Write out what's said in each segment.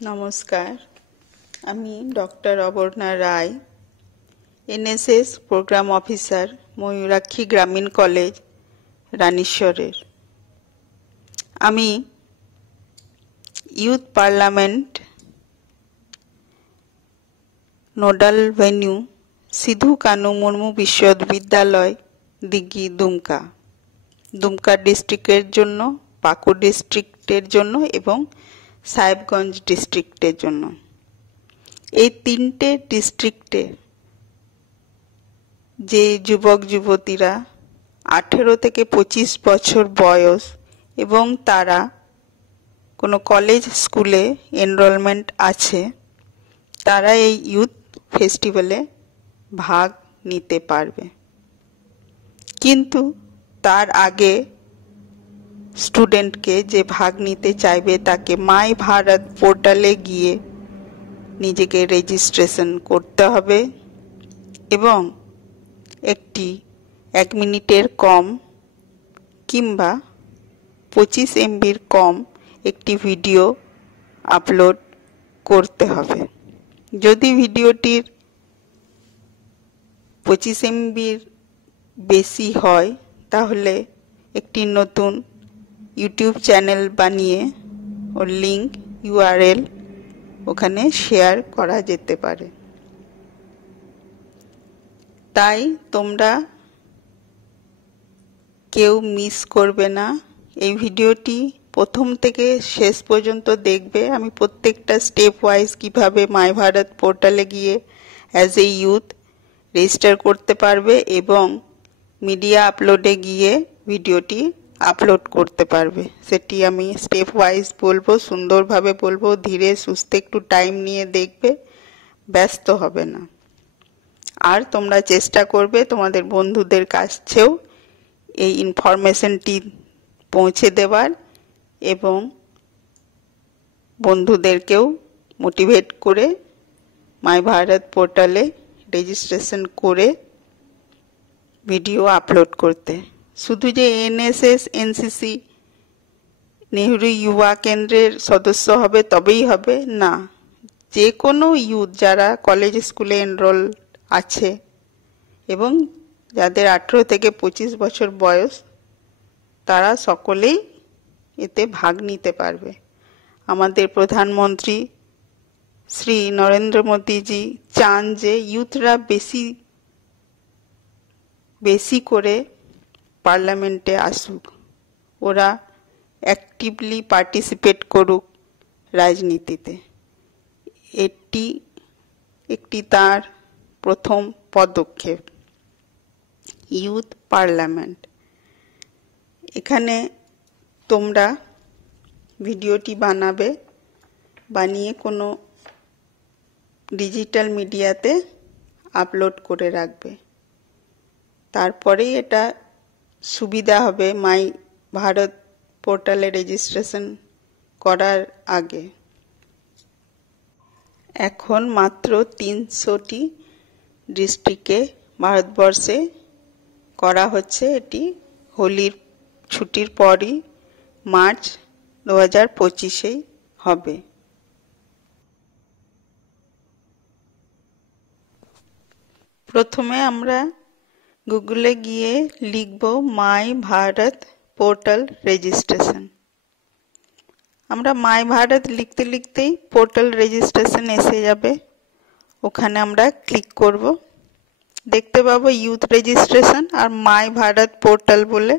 নমস্কার, আমি ডক্টর অপর্ণা রায়, NSS programme officer, Mayurakshi গ্রামীণ কলেজ, রানীশ্বরের। আমি youth parliament nodal venue Sidhu Kanu Murmu বিশ্ববিদ্যালয়, দিঘি, দুমকা ডিস্ট্রিক্টের জন্য, পাকুড় ডিস্ট্রিক্টের জন্য এবং সাহেবগঞ্জ ডিস্ট্রিক্টের জন্য। এই তিনটে ডিস্ট্রিক্টে যে যুবক যুবতীরা 18 থেকে 25 বছর বয়স এবং তারা কোনো কলেজ স্কুলে এনরোলমেন্ট আছে, তারা এই ইউথ ফেস্টিভ্যালে ভাগ নিতে পারবে। কিন্তু তার আগে স্টুডেন্টকে যে ভাগ নিতে চাইবে তাকে মাই ভারত পোর্টালে গিয়ে নিজেকে রেজিস্ট্রেশন করতে হবে এবং একটি 1 মিনিটের কম কিংবা 25 MBর কম একটি ভিডিও আপলোড করতে হবে। যদি ভিডিওটির 25 MBর বেশি হয় তাহলে একটি নতুন ইউটিউব চ্যানেল বানিয়ে ওর লিঙ্ক URL ওখানে শেয়ার করা যেতে পারে। তাই তোমরা কেউ মিস করবে না, এই ভিডিওটি প্রথম থেকে শেষ পর্যন্ত দেখবে। আমি প্রত্যেকটা স্টেপ ওয়াইজ কিভাবে মাই ভারত পোর্টালে গিয়ে অ্যাজ এ ইউথ রেজিস্টার করতে পারবে এবং মিডিয়া আপলোডে গিয়ে ভিডিওটি আপলোড করতে পারবে সেটি আমি স্টেপ ওয়াইজ বলবো, সুন্দরভাবে বলবো, ধীরে সুস্থে একটু টাইম নিয়ে দেখবে, ব্যস্ত হবে না। আর তোমরা চেষ্টা করবে তোমাদের বন্ধুদের কাছেও এই ইনফরমেশনটি পৌঁছে দেওয়ার এবং বন্ধুদেরকেও মোটিভেট করে মাই ভারত পোর্টালে রেজিস্ট্রেশন করে ভিডিও আপলোড করতে। শুধু যে এনএসএস এনসিসি নেহরু যুবা কেন্দ্রের সদস্য হবে তবেই হবে না, যে কোনো ইউথ যারা কলেজ স্কুলে এনরোল আছে এবং যাদের 18 থেকে 25 বছর বয়স, তারা সকলেই এতে ভাগ নিতে পারবে। আমাদের প্রধানমন্ত্রী শ্রী নরেন্দ্র মোদীজি চান যে ইউথরা বেশি করে পার্লামেন্টে আসুক, ওরা অ্যাক্টিভলি পার্টিসিপেট করুক রাজনীতিতে। এটি একটি তার প্রথম পদক্ষেপ, ইউথ পার্লামেন্ট। এখানে তোমরা ভিডিওটি বানাবে, বানিয়ে কোনো ডিজিটাল মিডিয়াতে আপলোড করে রাখবে। তারপরেই এটা সুবিধা হবে মাই ভারত পোর্টালে রেজিস্ট্রেশন করার আগে। এখন মাত্র 300টি ডিস্ট্রিক্টে ভারতবর্ষে করা হচ্ছে। এটি হোলির ছুটির পরই মার্চ 2025 হবে। প্রথমে আমরা গুগলে গিয়ে লিখব মাই ভারত পোর্টাল রেজিস্ট্রেশন। আমরা মাই ভারত লিখতে লিখতেই পোর্টাল রেজিস্ট্রেশন এসে যাবে, ওখানে আমরা ক্লিক করব। দেখতে পাবো ইউথ রেজিস্ট্রেশন আর মাই ভারত পোর্টাল বলে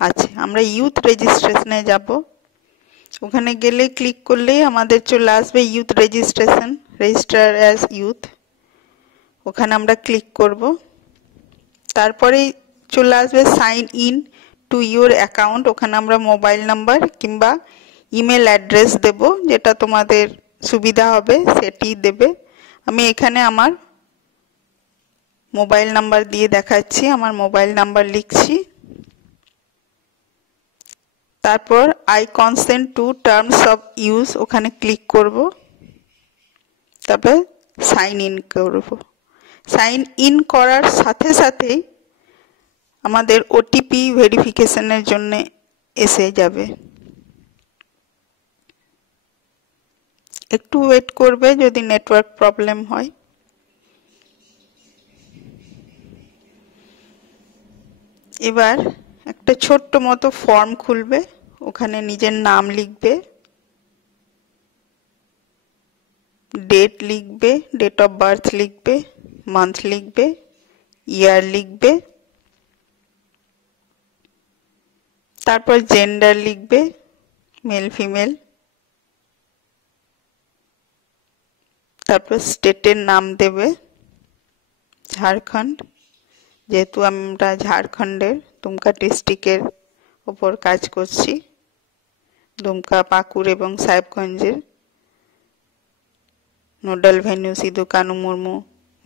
আছে। আমরা ইউথ রেজিস্ট্রেশনে যাব, ওখানে গেলে ক্লিক করলেই আমাদের চলে আসবে youth registration, register as youth. ওখানে আমরা ক্লিক করব। তারপরেই চলে আসবে sign in to your account. ওখানে আমরা মোবাইল নাম্বার কিংবা ইমেল অ্যাড্রেস দেব, যেটা তোমাদের সুবিধা হবে সেটি দেবে। আমি এখানে আমার মোবাইল নাম্বার দিয়ে দেখাচ্ছি, আমার মোবাইল নাম্বার লিখছি। তারপর I consent to terms of use ওখানে ক্লিক করব। তারপর সাইন ইন করব। সাইন ইন করার সাথে সাথেই আমাদের ওটিপি ভেরিফিকেশনের জন্য এসে যাবে। একটু ওয়েট করবে যদি নেটওয়ার্ক প্রবলেম হয়। এবার একটা ছোট্ট মতো ফর্ম খুলবে, ওখানে নিজের নাম লিখবে, ডেট লিখবে, ডেট অফ বার্থ লিখবে, মান্থ লিখবে, ইয়ার লিখবে, তারপর জেন্ডার লিখবে, মেল ফিমেল, তারপর স্টেটের নাম দেবে, ঝাড়খণ্ড, যেহেতু আমরা ঝাড়খণ্ডের দুমকা ডিস্ট্রিক্টের ওপর কাজ করছি, দুমকা, পাকুড় এবং সাহেবগঞ্জের নোডাল ভেন্যু সিধু কানু মুর্মু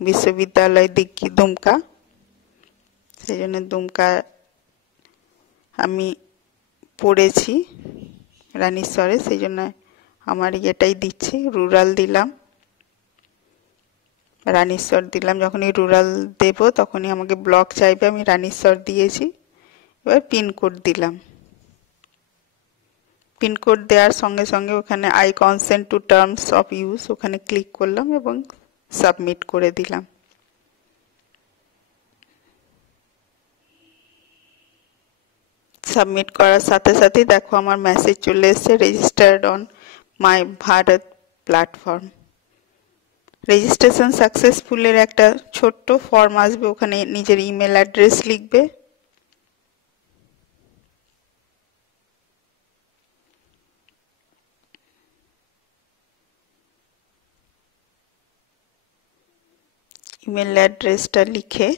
বিশ্ববিদ্যালয় দিঘি দুমকা, সেই জন্য দুমকা আমি পড়েছি রানীশ্বরে, সেই জন্য আমার এটাই দিচ্ছি, রুরাল দিলাম, রানীশ্বর দিলাম। যখনই রুরাল দেব তখনই আমাকে ব্লক চাইবে, আমি রানীশ্বর দিয়েছি। এবার পিনকোড দিলাম, পিনকোড দেওয়ার সঙ্গে সঙ্গে ওখানে I consent to terms of use ওখানে ক্লিক করলাম এবং সাবমিট করে দিলাম। সাবমিট করার সাথে সাথেই দেখো আমার মেসেজ চলে এসেছে, registered on my Bharat platform. Registration সাকসেসফুলের একটা ছোট্ট ফর্ম আসবে, ওখানে নিজের ইমেল অ্যাড্রেস লিখবে, ইমেল অ্যাড্রেসটা লিখে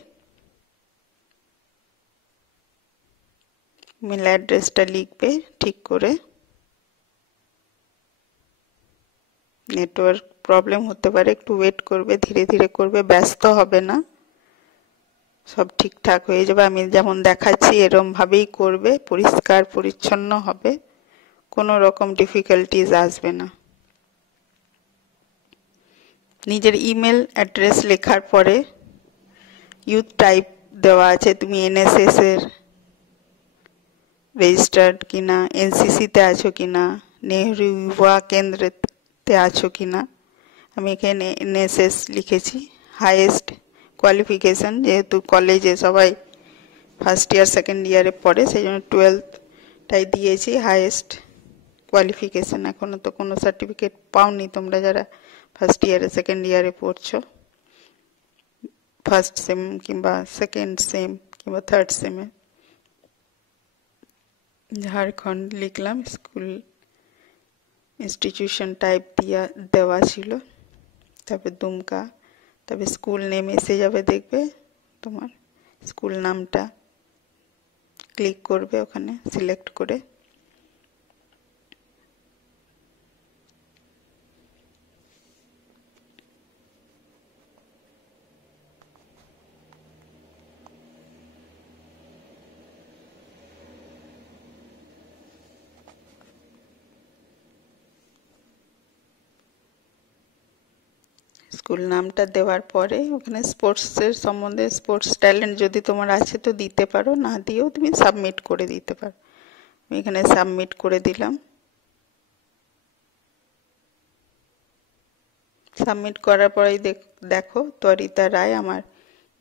ইমেল অ্যাড্রেসটা লিখবে ঠিক করে। নেটওয়ার্ক প্রবলেম হতে পারে, একটু ওয়েট করবে, ধীরে ধীরে করবে, ব্যস্ত হবে না, সব ঠিকঠাক হয়ে যাবে। আমি যেমন দেখাচ্ছি এরকম ভাবেই করবে, পরিষ্কার পরিচ্ছন্ন হবে, কোনো রকম ডিফিকাল্টিজ আসবে না। নিজের ইমেল অ্যাড্রেস লেখার পরে ইউথ টাইপ দেওয়া আছে, তুমি এনএসএস এর রেজিস্টার্ড কিনা, এনসিসিতে আছো কিনা, নেহরু যুবা কেন্দ্রতে আছো কিনা। আমি এখানে এনএসএস লিখেছি। হাইয়েস্ট কোয়ালিফিকেশন, যেহেতু কলেজে সবাই ফার্স্ট ইয়ার সেকেন্ড ইয়ারে পড়ে, সেই জন্য 12টাই দিয়েছি হাইয়েস্ট কোয়ালিফিকেশন। এখনো তো কোনো সার্টিফিকেট পাওনি তোমরা যারা ফার্স্ট ইয়ারে সেকেন্ড ইয়ারে পড়ছো, ফার্স্ট সেম কিংবা সেকেন্ড সেম কিংবা থার্ড সেমে। ঝাড়খণ্ড লিখলাম, স্কুল ইনস্টিটিউশন টাইপ দেওয়া ছিল, তারপরে দুমকা, তবে স্কুল নেম এসে যাবে, দেখবে তোমার স্কুল নামটা ক্লিক করবে ওখানে সিলেক্ট করে। স্কুল নামটা দেওয়ার পরে ওখানে স্পোর্টসের সম্বন্ধে, স্পোর্টস ট্যালেন্ট যদি তোমার আছে তো দিতে পারো, না দিয়েও তুমি সাবমিট করে দিতে পারো। আমি এখানে সাবমিট করে দিলাম। সাবমিট করার পরেই দেখো ত্বরিতা রায় আমার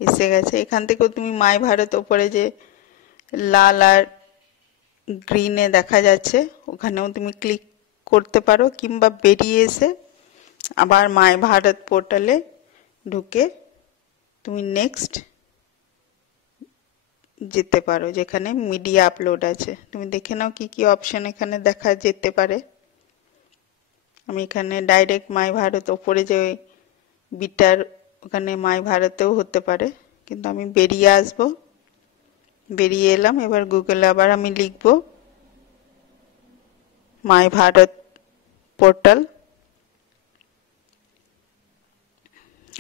এসে গেছে। এখান থেকেও তুমি মাই ভারত ওপরে যে লাল আর গ্রিনে দেখা যাচ্ছে ওখানেও তুমি ক্লিক করতে পারো, কিংবা বেরিয়ে এসে আবার মাই ভারত পোর্টালে ঢুকে তুমি নেক্সট যেতে পারো, যেখানে মিডিয়া আপলোড আছে। তুমি দেখে নাও কি কি অপশন এখানে দেখা যেতে পারে। আমি এখানে ডাইরেক্ট মাই ভারত ওপরে যে বিটার ওখানে মাই ভারতেও হতে পারে, কিন্তু আমি বেরিয়ে আসবো, বেরিয়ে এলাম। এবার গুগলে আবার আমি লিখব মাই ভারত পোর্টাল।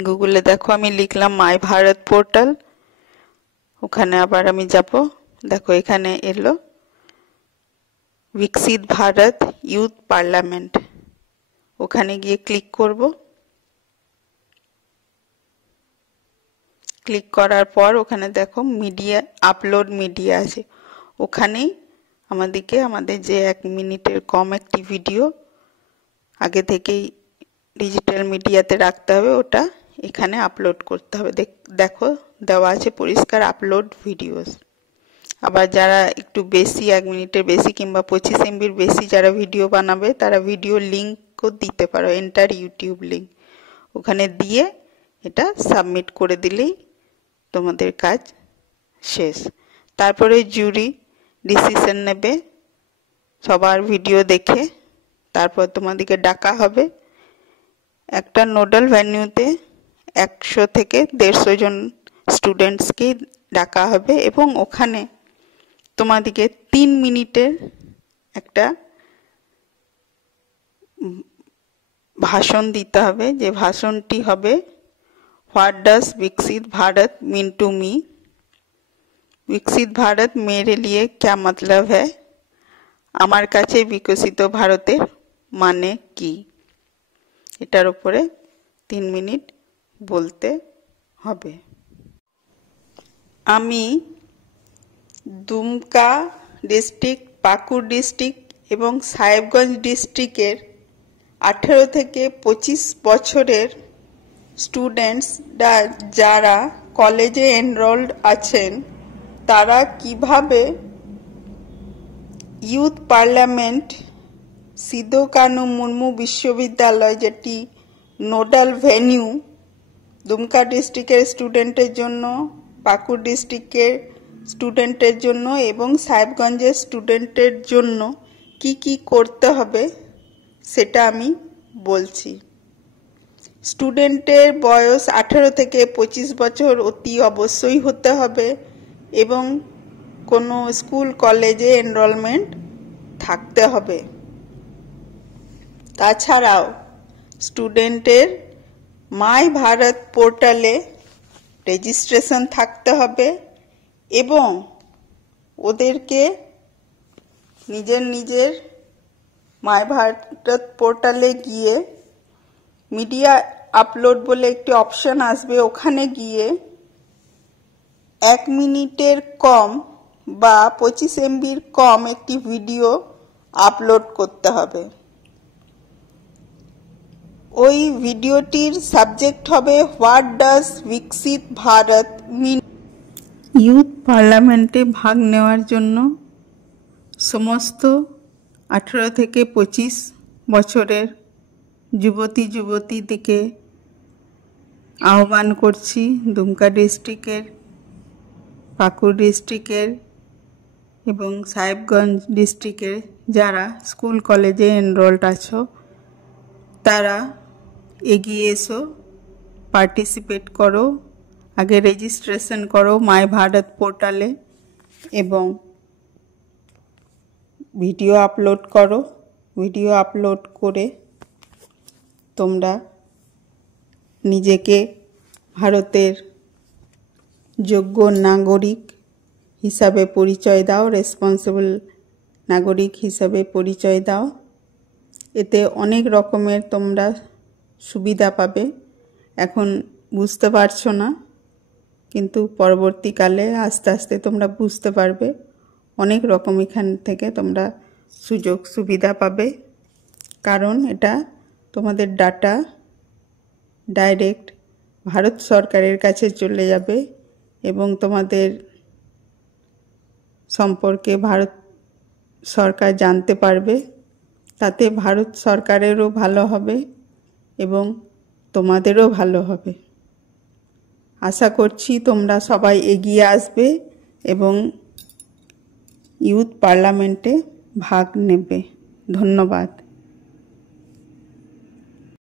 গুগলে দেখো আমি লিখলাম মাই ভারত পোর্টাল, ওখানে আবার আমি যাব, দেখো এখানে এলো বিকশিত ভারত ইউথ পার্লামেন্ট, ওখানে গিয়ে ক্লিক করব। ক্লিক করার পর ওখানে দেখো মিডিয়া আপলোড মিডিয়া আছে, ওখানেই আমাদের যে 1 মিনিটের কম একটি ভিডিও আগে থেকেই ডিজিটাল মিডিয়াতে রাখতে হবে, ওটা এখানে আপলোড করতে হবে। দেখো দেওয়া আছে পরিষ্কার আপলোড ভিডিওস। আবার যারা একটু বেশি 1 মিনিটের বেশি কিংবা 25 MBর বেশি যারা ভিডিও বানাবে তারা ভিডিও লিঙ্কও দিতে পারো, এন্টার ইউটিউব লিঙ্ক, ওখানে দিয়ে এটা সাবমিট করে দিলেই তোমাদের কাজ শেষ। তারপরে জুরি ডিসিশন নেবে সবার ভিডিও দেখে, তারপর তোমাদেরকে ডাকা হবে। একটা নোডাল ভেন্যুতে 100 থেকে 150 জন স্টুডেন্টসকে ডাকা হবে এবং ওখানে তোমাদেরকে 3 মিনিটের একটা ভাষণ দিতে হবে। যে ভাষণটি হবে, হোয়াট ডাজ विकसित भारत मीन टू मी, विकसित भारत मेरे लिए क्या मतलब है, আমার কাছে বিকশিত ভারতের মানে কি, এটার উপরে 3 মিনিট বলতে হবে। আমি দুমকা ডিস্ট্রিক্ট, পাকুড় ডিস্ট্রিক্ট এবং সাহেবগঞ্জ ডিস্ট্রিক্টের 18 থেকে 25 বছরের স্টুডেন্টস যারা কলেজে এনরোলড আছেন তারা কিভাবে ইউথ পার্লামেন্ট সিধু কানু মুর্মু বিশ্ববিদ্যালয়, যেটি নোডাল ভেন্যু দুমকা ডিস্ট্রিক্টের স্টুডেন্টের জন্য, পাকুড় ডিস্ট্রিক্টের স্টুডেন্টের জন্য এবং সাহেবগঞ্জের স্টুডেন্টের জন্য কি কি করতে হবে সেটা আমি বলছি। স্টুডেন্টের বয়স 18 থেকে 25 বছর অতি অবশ্যই হতে হবে এবং কোনো স্কুল কলেজে এনরোলমেন্ট থাকতে হবে। তাছাড়াও স্টুডেন্টের মাই ভারত পোর্টালে রেজিস্ট্রেশন থাকতে হবে এবং ওদেরকে নিজের মাই ভারত পোর্টালে গিয়ে মিডিয়া আপলোড বলে একটি অপশন আসবে, ওখানে গিয়ে 1 মিনিটের কম বা 25 MBর কম একটি ভিডিও আপলোড করতে হবে। ওই ভিডিওটির সাবজেক্ট হবে হোয়াট ডাজ विकसित भारत मीन। ইউথ পার্লামেন্টে ভাগ নেওয়ার জন্য সমস্ত 18 থেকে 25 বছরের যুবতীদেরকে আহ্বান করছি। দুমকা ডিস্ট্রিক্টের, পাকুড় ডিস্ট্রিক্টের এবং সাহেবগঞ্জ ডিস্ট্রিক্টের যারা স্কুল কলেজে এনরোলড আছো তারা এগিয়ে এসো, পার্টিসিপেট করো, আগে রেজিস্ট্রেশন করো মাই ভারত পোর্টালে এবং ভিডিও আপলোড করো। ভিডিও আপলোড করে তোমরা নিজেকে ভারতের যোগ্য নাগরিক হিসাবে পরিচয় দাও, রেসপন্সিবল নাগরিক হিসাবে পরিচয় দাও। এতে অনেক রকমের তোমরা সুবিধা পাবে। এখন বুঝতে পারছো না, কিন্তু পরবর্তীকালে আস্তে আস্তে তোমরা বুঝতে পারবে। অনেক রকম এখান থেকে তোমরা সুযোগ সুবিধা পাবে, কারণ এটা তোমাদের ডাটা ডাইরেক্ট ভারত সরকারের কাছে চলে যাবে এবং তোমাদের সম্পর্কে ভারত সরকার জানতে পারবে। তাতে ভারত সরকারেরও ভালো হবে এবং তোমাদেরও ভালো হবে। আশা করছি তোমরা সবাই এগিয়ে আসবে এবং ইউথ পার্লামেন্টে ভাগ নেবে। ধন্যবাদ।